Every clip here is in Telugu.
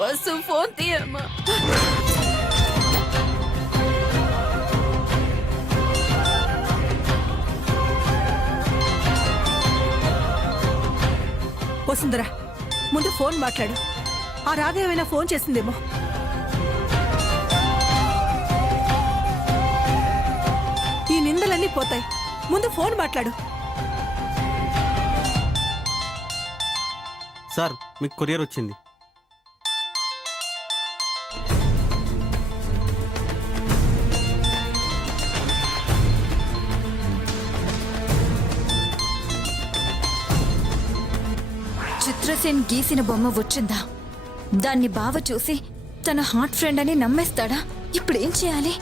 వసు ఫోన్ తీయమ్మా. వసుంధరా, ముందు ఫోన్ మాట్లాడు. ఆ రాధ ఏమైనా ఫోన్ చేసిందేమో. ఈ నిందలన్నీ పోతాయి. ముందు ఫోన్ మాట్లాడు. సార్, మీకు కొరియర్ వచ్చింది. చిత్రసేన్ గీసిన బొమ్మ వచ్చిందా? దాన్ని బావ చూసి తన హార్ట్ ఫ్రెండ్ అని నమ్మేస్తాడా? ఇప్పుడేం చేయాలి?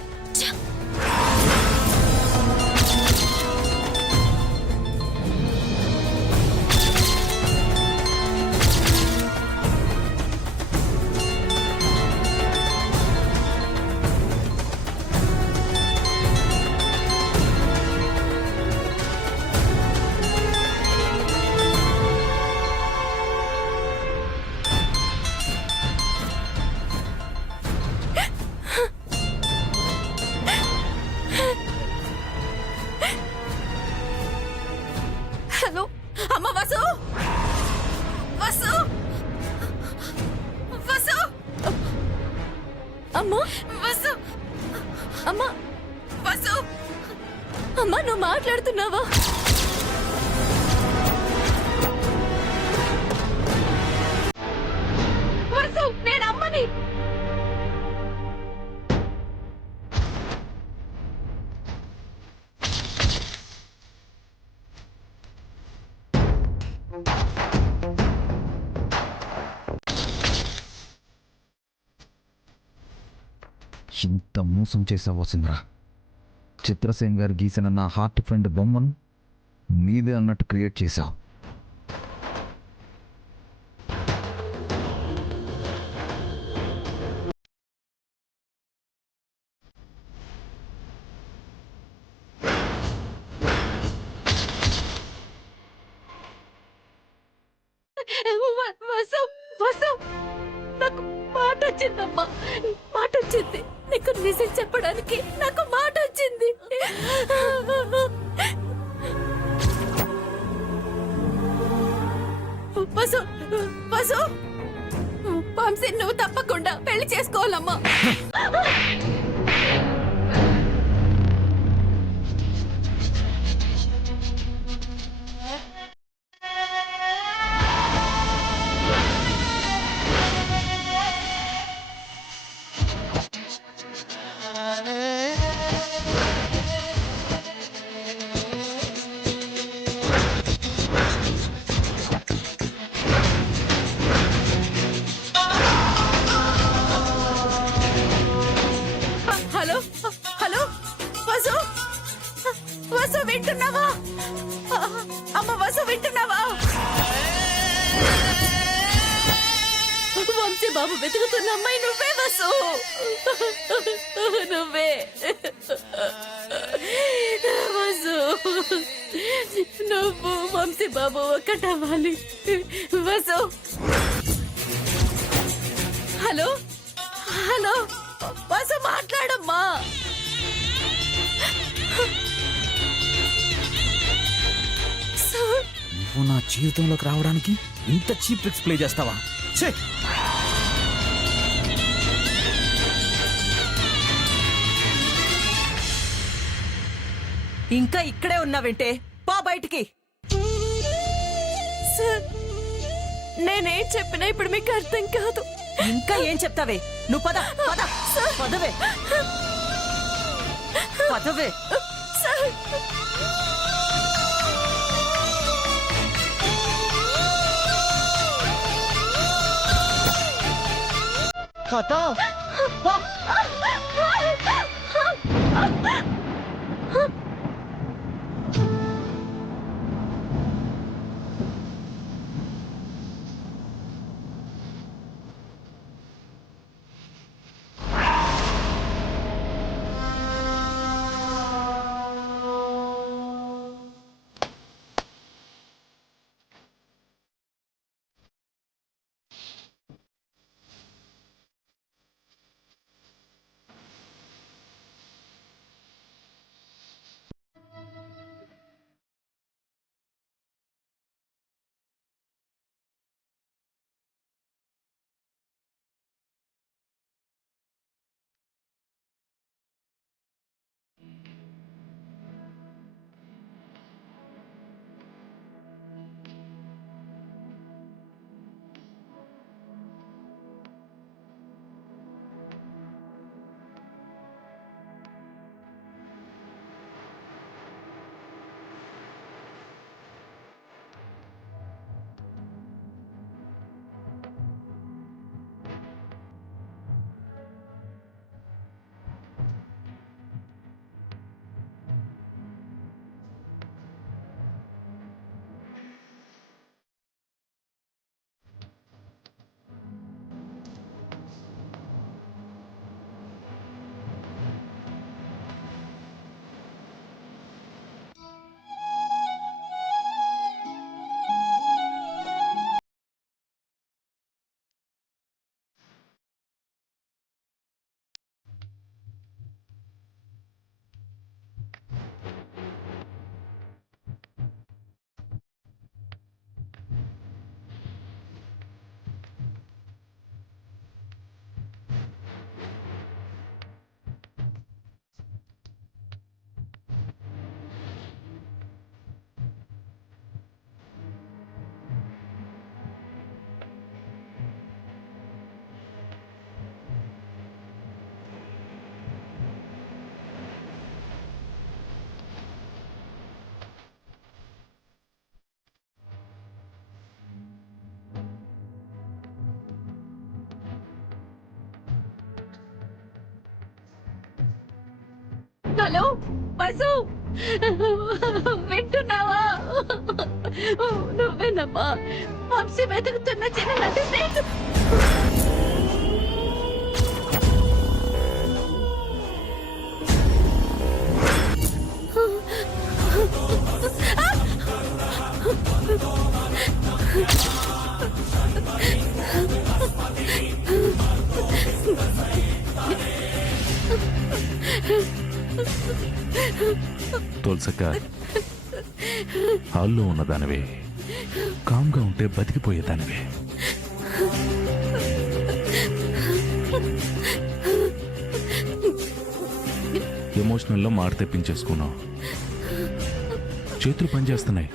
హలో అమ్మ. వసు వసు వసు అమ్మా, వసు అమ్మా, వసు. అమ్మా, నువ్వు మాట్లాడుతున్నావా? వసు, నేను అమ్మని. ఇంత మోసం చేసావు వసుంధరా. చిత్రసేన్ గారు గీసిన నా హార్ట్ ఫ్రెండ్ బొమ్మను నీదే అన్నట్టు క్రియేట్ చేశావు. వసు వసు, నాకు మాట వచ్చిందమ్మా. మాట వచ్చింది. నీకు నిజం చెప్పడానికి నాకు మాట వచ్చింది. వసు వసు, వంశీ నువ్వు తప్పకుండా పెళ్లి చేసుకోవాలమ్మా. హలో హలో వసు, వసు వింటున్నావా? అమ్మ వసు వింటున్నావా? వంశీ బాబు వెతుకుతున్న అమ్మాయి నువ్వే వసు. నువ్వే వసు. నువ్వు వంశీ బాబు ఒక్కటవ్వాలి వసు. హలో హలో వసు, మాట్లాడమ్మా. నువ్వు నా జీవితంలోకి రావడానికి ఇంత చీప్ ట్రిక్స్ ప్లే చేస్తావా? ఛే! ఇంకా ఇక్కడే ఉన్నావంటే పా బయటికి. సార్, నేనేం చెప్పినా ఇప్పుడు మీకు అర్థం కాదు. ఇంకా ఏం చెప్తావే? నువ్వు పద పద. పదవే పదవే. హలో బసు, వింటున్నావా? నువ్వేనమ్మా వంశీ వెతుకుతున్న చిన్న నటి స్నేహితు. తోల్సక్క హాల్లో ఉన్నదానివే, కామ్గా ఉంటే బతికిపోయేదానివే. ఎమోషనల్లో మాట తెప్పించేసుకున్నావు. చేతులు పనిచేస్తున్నాయి,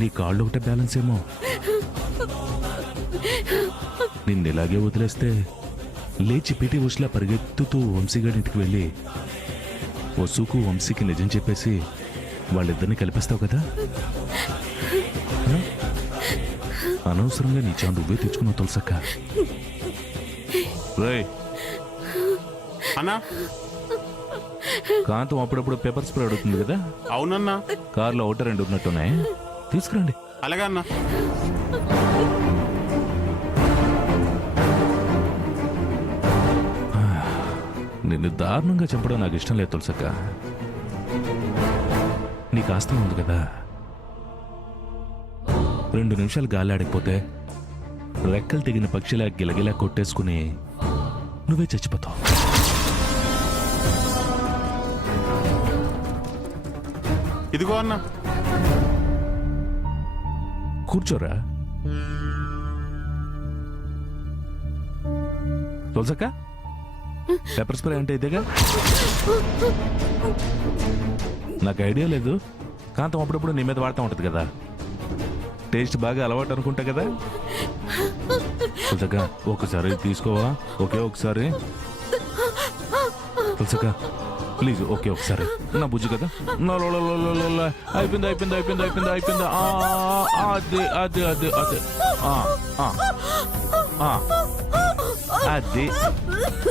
నీ కాళ్ళు ఒకటే బ్యాలెన్స్ ఏమో. నిన్ను ఇలాగే వదిలేస్తే లేచి పిటి ఉషలా పరిగెత్తుతూ వంశీగారింటికి వెళ్ళి వసుకు వంశీకి నిజం చెప్పేసి వాళ్ళిద్దరిని కలిపేస్తావు కదా. అనవసరంగా నీ చావు నువ్వే తెచ్చుకున్నావు తులసక్క. రేయ్ అన్నా, కాంతం అప్పుడప్పుడు పేపర్ స్ప్రే అడుగుతుంది కదా, అవునన్నా. కార్లో ఒకటి రెండు ఉన్నట్టున్నాయి, తీసుకురండి. అలాగే అన్నా. నిన్ను దారుణంగా చంపడం నాకు ఇష్టం లేదు తులసక్క. నీకు ఆస్తం ఉంది కదా, 2 నిమిషాలు గాలి ఆడకపోతే రెక్కలు తెగిన పక్షిలా గిలగిలా కొట్టేసుకుని నువ్వే చచ్చిపోతావు. ఇదిగో అన్నా. కూర్చోరా తులసక్క. పెప్పర్ స్ప్రే అంటే ఇదేగా. నాకు ఐడియా లేదు, కాంతం అప్పుడప్పుడు నీ మీద వాడుతూ ఉంటుంది కదా, టేస్ట్ బాగా అలవాటు అనుకుంటా కదా. తులసక్క ఒకసారి తీసుకోవా? ఒకే ఒకసారి తులసక్క ప్లీజ్, ఒకే ఒకసారి. నా బుజ్జి కదా. అయిపోయింది అయిపోయింది అయిపోయింది అయిపోయింది అయిపోయింది. అదే అదే అదే అదే అది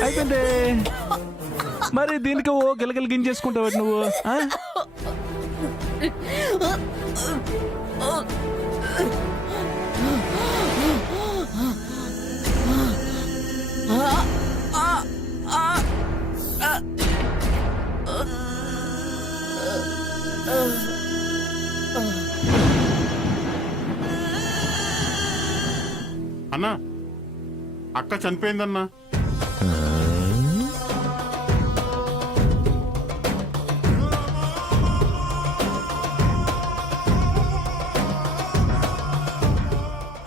అయిపోయింది. మరి దీనికి ఓ గిలగిల గింజేసుకుంటావు నువ్వు. అన్నా, అక్క చనిపోయిందన్నా.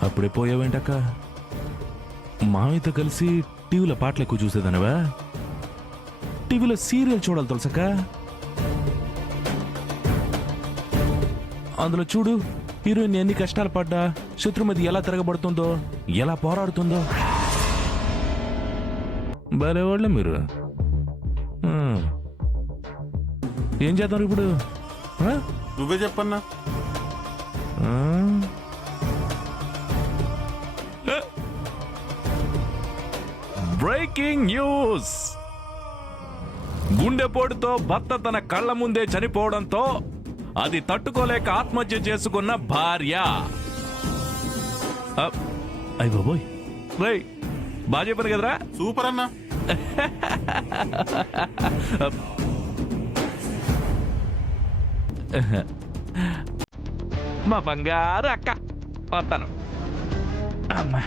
అప్పుడే పోయావేంటక్క? మావితో కలిసి టీవీలో పాటలు ఎక్కువ చూసేదానివా? టీవీలో సీరియల్ చూడాలి తులసక్క. అందులో చూడు, హీరోయిన్ ఎన్ని కష్టాలు పడ్డా శత్రు మీద ఎలా తిరగబడుతుందో, ఎలా పోరాడుతుందో. భలేవాళ్ళే మీరు. ఏం చేద్దాం ఇప్పుడు? నువ్వే చెప్పన్నా. Breaking news! గుండెపోటుతో భర్త తన కళ్ళ ముందే చనిపోవడంతో అది తట్టుకోలేక ఆత్మహత్య చేసుకున్న భార్య. అయ్య బాబోయ్, రై బాగా చెప్పాను కదరా. సూపర్ అన్నా. మా బంగారు అక్క వస్తాను. అమ్మా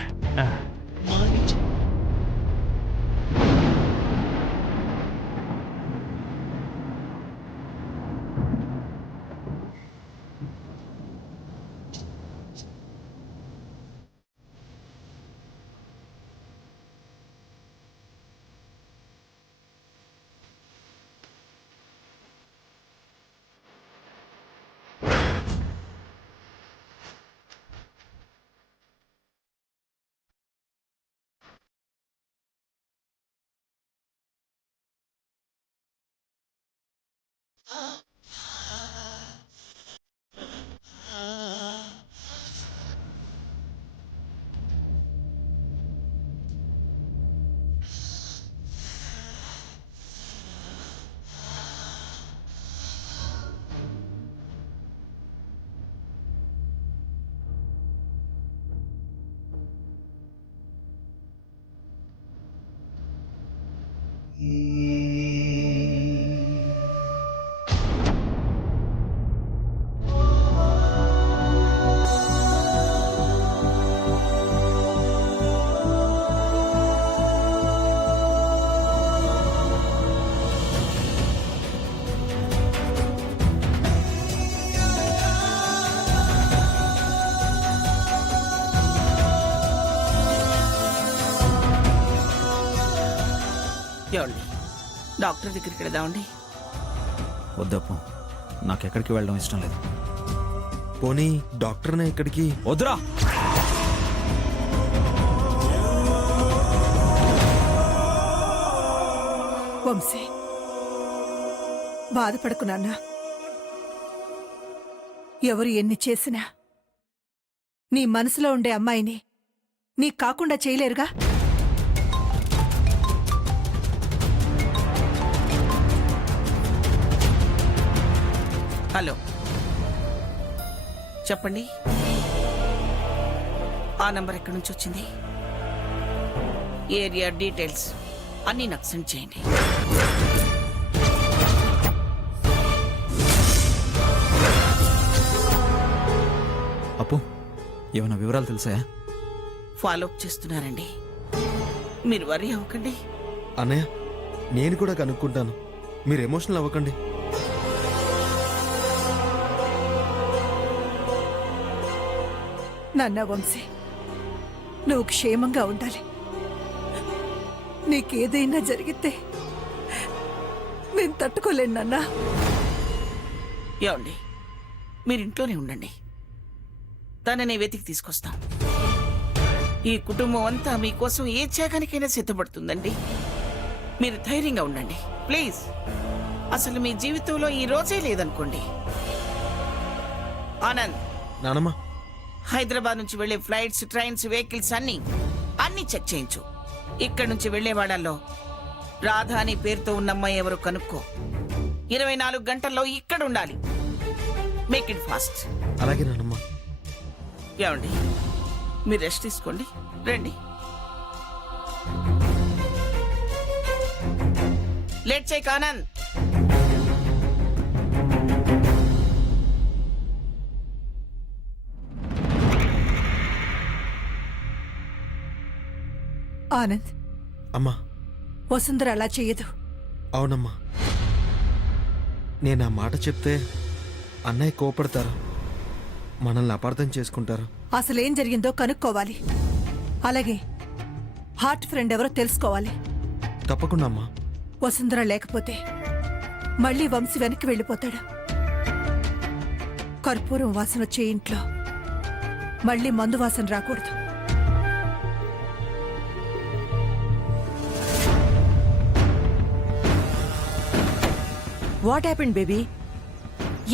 ఏమండి డాక్టర్ దగ్గరికి వెళదామండి. వద్దప్పు, నాకెక్కడికి వెళ్ళడం ఇష్టం లేదు. పోనీ డాక్టర్నే ఇక్కడికి. వద్దురా. వంశీ బాధపడకు నాన్న. ఎవరు ఎన్ని చేసినా నీ మనసులో ఉండే అమ్మాయిని నీకు కాకుండా చేయలేరుగా. హలో చెప్పండి, ఆ నంబర్ ఎక్కడి నుంచి వచ్చింది? ఏరియా డీటెయిల్స్ అన్నీ నాకు సెండ్ చేయండి. అప్పు, ఏమైనా వివరాలు తెలుసా? ఫాలో అప్ చేస్తున్నారండి, మీరు వరీ అవ్వకండి. అన్నయ్య, నేను కూడా కనుక్కుంటాను, మీరు ఎమోషనల్ అవ్వకండి. నాన్న వంశీ, నువ్వు క్షేమంగా ఉండాలి. నీకేదైనా జరిగితే నేను తట్టుకోలేను నాన్నా. ఏమండి, మీరు ఇంట్లోనే ఉండండి, తనని వెతికి తీసుకొస్తాం. ఈ కుటుంబం అంతా మీకోసం ఏ త్యాగానికైనా సిద్ధపడుతుందండి. మీరు ధైర్యంగా ఉండండి ప్లీజ్. అసలు మీ జీవితంలో ఈ రోజే లేదనుకోండి. ఆనంద్, నానమ్మ, హైదరాబాద్ నుంచి వెళ్లే ఫ్లైట్స్, ట్రైన్స్, వెహికల్స్ అన్ని చెక్ చేయించు. ఇక్కడి నుంచి వెళ్లే వాళ్ళల్లో రాధ అనే పేరుతో ఉన్న అమ్మాయి ఎవరు కనుక్కో. 24 గంటల్లో ఇక్కడ ఉండాలి. Make it fast. అలాగే నానమ్మ. ఏమండి, మీరు రెస్ట్ తీసుకోండి, రండి. లేట్ చేయక ఆనంద్. ఆనంద్, అమ్మా. వసుంధర అలా చెయ్యదు. అవునమ్మా, నేను ఆ మాట చెప్తే అన్నయ్య కోపడతారు, మనల్ని అపార్థం చేసుకుంటారు. అసలేం జరిగిందో కనుక్కోవాలి. అలాగే హార్ట్ ఫ్రెండ్ ఎవరో తెలుసుకోవాలి. తప్పకుండా అమ్మా. వసుంధర లేకపోతే మళ్ళీ వంశీ వెనక్కి వెళ్ళిపోతాడు. కర్పూరం వాసన వచ్చే ఇంట్లో మళ్ళీ మందు వాసన రాకూడదు. What happened baby?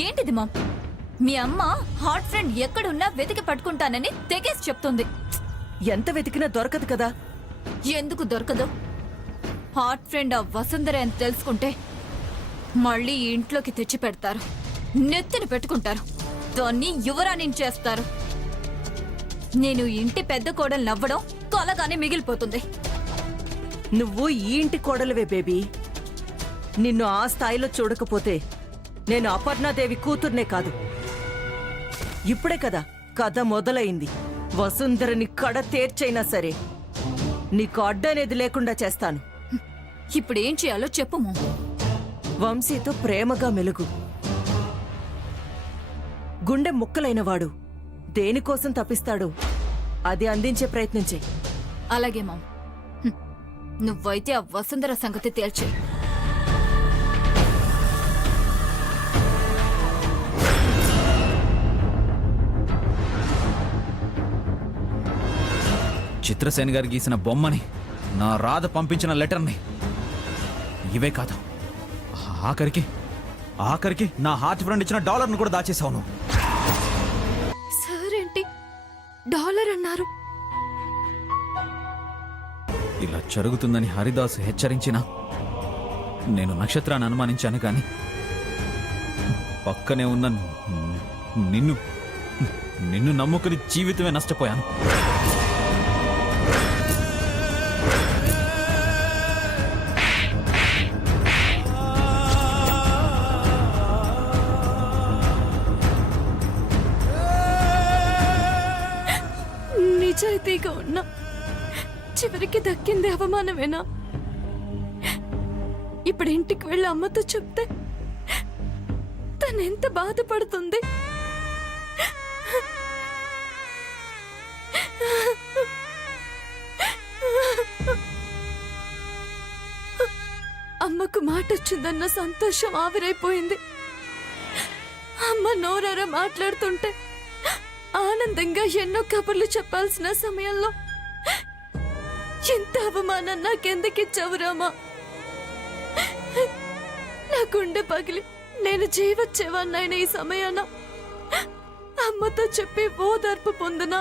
ఏంటిది మామ్? మీ అమ్మ హార్ట్ ఫ్రెండ్ ఎక్కడున్నా వెతికి పట్టుకుంటానని తెగేసి చెప్తుంది. ఎంత వెతికినా దొరకదు కదా. ఎందుకు దొరకదు? హార్ట్ ఫ్రెండ్ ఆ వసుంధర అని తెలుసుకుంటే మళ్ళీ ఈ ఇంట్లోకి తెచ్చి పెడతారు, నెత్తిని పెట్టుకుంటారు, దాన్ని యువరాణి చేస్తారు. నేను ఇంటి పెద్ద కోడలు నవ్వడం కొలగానే మిగిలిపోతుంది. నువ్వు ఈ ఇంటి కోడలువే బేబీ. నిన్ను ఆ స్థాయిలో చూడకపోతే నేను అపర్ణాదేవి కూతుర్నే కాదు. ఇప్పుడే కదా కథ మొదలైంది. వసుంధరని కడ తీర్చైనా సరే నీకు అడ్డనేది లేకుండా చేస్తాను. ఇప్పుడు ఏం చేయాలో చెప్పు మామ్. వంశీతో ప్రేమగా మెలుగు. గుండె ముక్కలైన వాడు దేనికోసం తప్పిస్తాడో అది అందించే ప్రయత్నం చెయ్యి. అలాగే మామ్. నువ్వైతే ఆ వసుంధర సంగతి తేల్చే. చిత్రసేన్ గారు గీసిన బొమ్మని, నా రాధ పంపించిన లెటర్ని, ఇవే కాదు ఆఖరికి నా హార్ట్ ఫ్రెండ్ ఇచ్చిన $1 కూడా దాచేసావు నువ్వు. సార్ ఏంటి డాలర్ అన్నారు? ఇలా జరుగుతుందని హరిదాస్ హెచ్చరించినా నేను నక్షత్రాన్ని అనుమానించాను, కానీ పక్కనే ఉన్న నిన్ను నమ్ముకుని జీవితమే నష్టపోయాను. చివరికి దక్కింది అవమానమేనా? ఇప్పుడు ఇంటికి వెళ్ళి అమ్మతో చెప్తే తనెంత బాధపడుతుంది. అమ్మకు మాట వచ్చిందన్న సంతోషం ఆవిరైపోయింది. అమ్మ నోరారా మాట్లాడుతుంటే ఆనందంగా ఎన్నో కబుర్లు చెప్పాల్సిన సమయంలో ఎంత అవమానం నాకెందుకిచ్చావు రామా? నా గుండె పగిలి నేను జీవచ్చేవాన్నైనా ఈ సమయాన అమ్మతో చెప్పి ఓదార్పు పొందునా?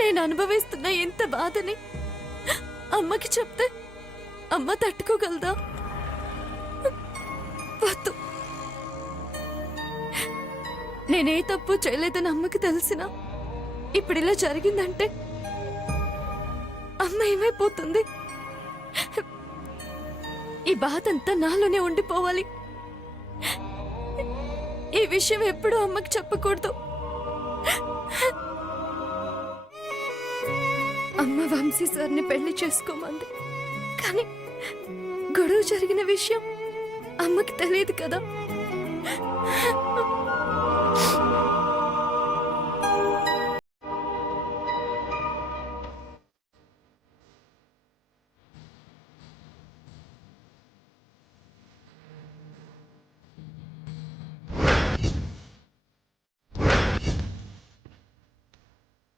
నేను అనుభవిస్తున్న ఇంత బాధని అమ్మకి చెప్తే అమ్మ తట్టుకోగలదా? వద్దు. నేనే తప్పు చేయలేదని అమ్మకి తెలిసినా ఇప్పుడు ఇలా జరిగిందంటే అమ్మ ఏమైపోతుంది? ఈ బాధ అంతా నాలోనే ఉండిపోవాలి. ఈ విషయం ఎప్పుడూ అమ్మకి చెప్పకూడదు. అమ్మ వంశీ సార్ని పెళ్లి చేసుకోమంది, కానీ గొడవ జరిగిన విషయం అమ్మకి తెలియదు కదా.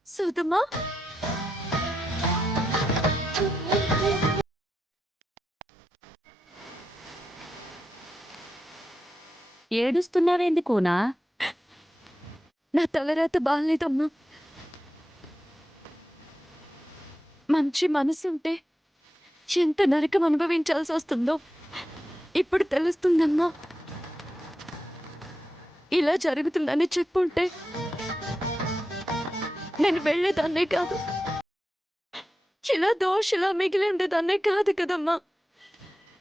సుధమా, ఏడుస్తున్నావేంది కోనా? నా తలరాత బాగాలేదమ్మా. మంచి మనసుంటే ఎంత నరకం అనుభవించాల్సి వస్తుందో ఇప్పుడు తెలుస్తుందమ్మా. ఇలా జరుగుతుందని చెప్పుంటే నేను వెళ్ళేదాన్నే కాదు, ఇలా దోషలా మిగిలి ఉండేదాన్నే కాదు కదమ్మా.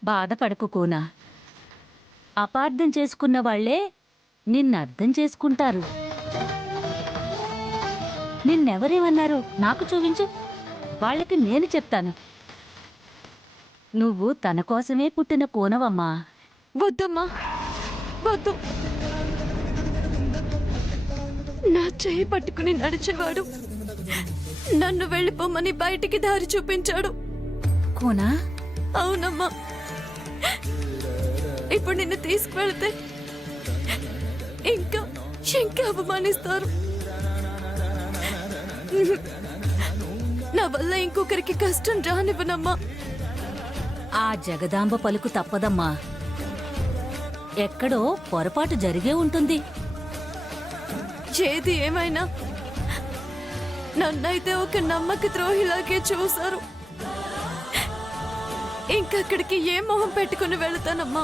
బాధపడకు కోనా, అపార్థం చేసుకున్న వాళ్లే నిన్ను అర్థం చేసుకుంటారు. నిన్నెవరేమన్నారో నాకు చూపించు, వాళ్ళకి నేను చెప్తాను. నువ్వు తన కోసమే పుట్టిన కోనవమ్మా. వద్దమ్మా, వద్దు. నా చేయి పట్టుకుని నడిచేవాడు నన్ను వెళ్ళిపోమని బయటికి దారి చూపించాడు. కోనా? అవునమ్మా. ఇప్పుడు నిన్ను తీసుకువెళ్తే ఇంకా ఇంకా అవమానిస్తారు. నా వల్ల ఇంకొకరికి కష్టం రానివ్వనమ్మా. ఆ జగదాంబ పలుకు తప్పదమ్మా. ఎక్కడో పొరపాటు జరిగే ఉంటుంది. ఏది ఏమైనా నన్నైతే ఒక నమ్మక ద్రోహిలాగే చూశారు. ఇంకక్కడికి ఏ మొహం పెట్టుకుని వెళతానమ్మా?